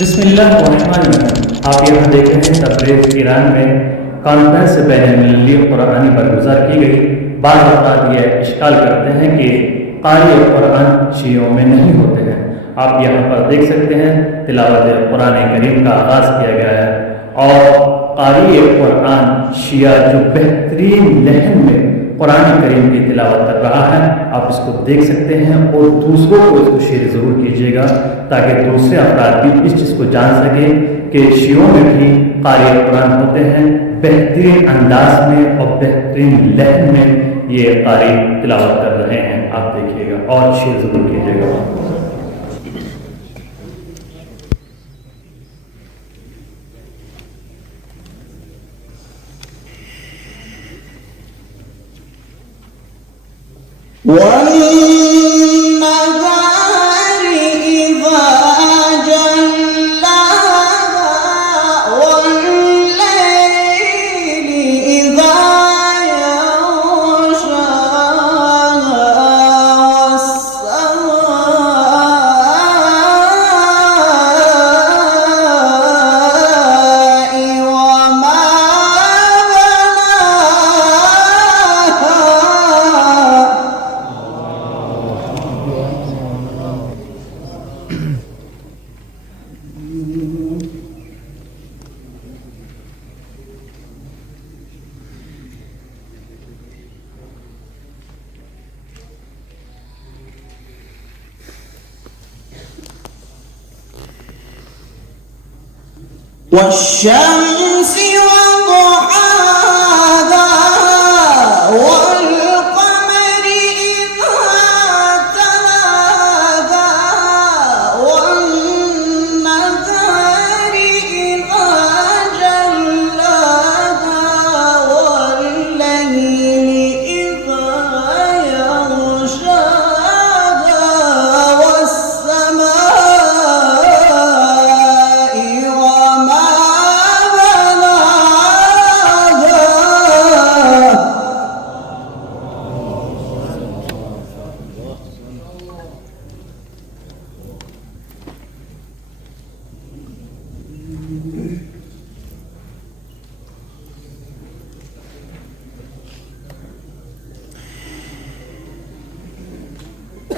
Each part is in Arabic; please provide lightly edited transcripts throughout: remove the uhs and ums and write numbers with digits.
बिस्मिल्लाहिर्रहमानिर्रहीम। आप यहाँ देख रहे हैं तब्रीज़ ईरान में कॉन्फ्रेंस बैनुल-मिल्ली कुरानी बरगुज़ार की गई। बाज़ अफ़राद ये इश्काल करते हैं कि क़ारी कुरान शियों में नहीं होते हैं। आप यहाँ पर देख सकते हैं तिलावत कुरान करीम का आगाज़ किया गया है और क़ारी कुरान शिया जो बेहतरीन लहन में कुरान करीम की तिलावत कर रहा है, आप इसको देख सकते हैं और दूसरों को इसको शेयर ज़रूर कीजिएगा ताकि दूसरे अफराद भी इस चीज़ को जान सकें कि शियों में भी क़ारी कुरान होते हैं। बेहतरीन अंदाज में और बेहतरीन लहन में ये क़ारी तिलावत कर रहे हैं, आप देखिएगा और शेयर ज़रूर कीजिएगा। والشمس وضحاها والقمر إذا تلاها والنهار إذا جلاها والليل إذا يغشاها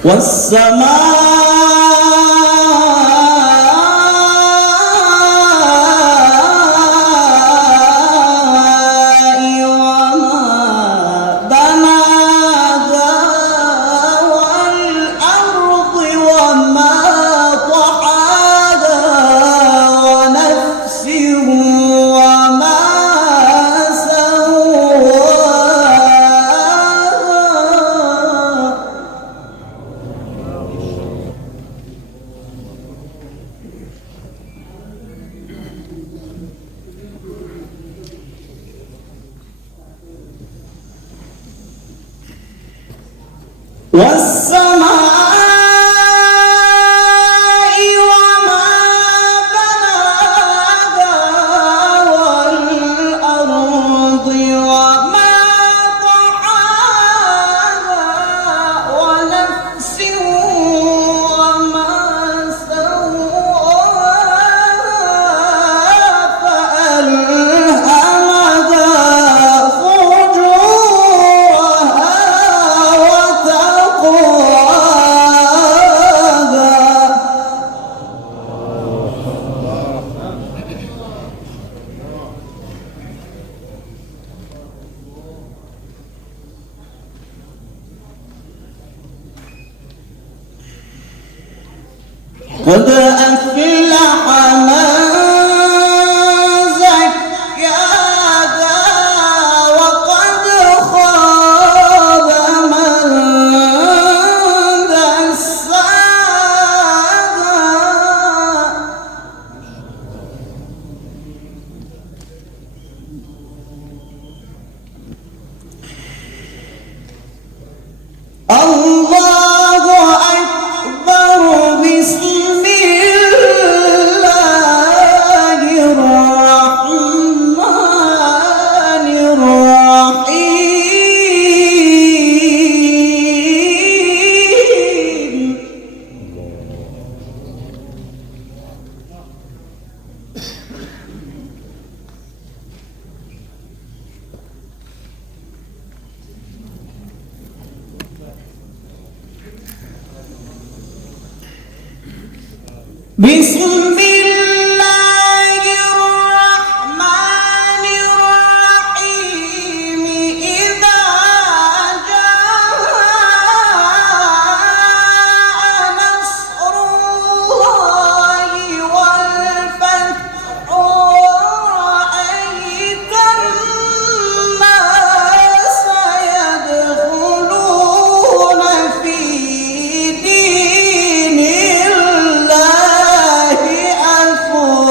والسماء وما والسماء وما بناها والأرض وما طحاها ونفس وما سواها والسماء وما بناها والأرض وما طحاها ونفس وما سواها فألهمها فجورها قد أفلح من زكاها وقد خاب من دساها الله أكبر بسم الله بسم الله الرحمن الرحيم إذا جاء نصر الله والفتح ورأيت الناس يدخلون في دين الله أفواجا.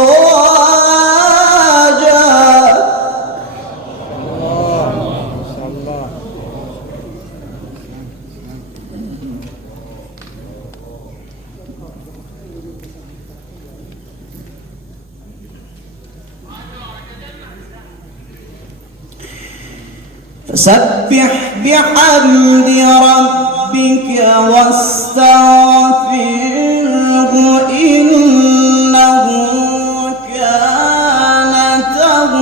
فسبح بحمد ربك واستغفره إنه كان توابا.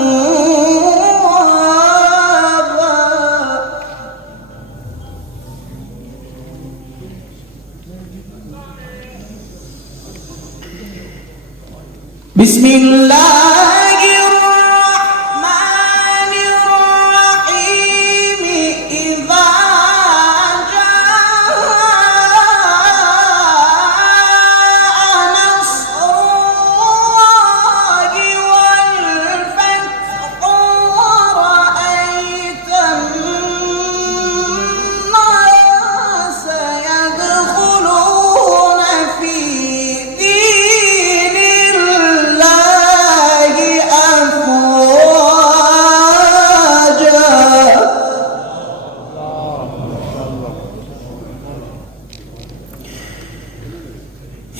بسم الله الرحمن الرحيم إذا جاء نصر الله والفتح ورأيت الناس يدخلون في دين الله أفواجا.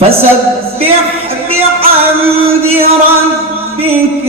فسبح بحمد ربك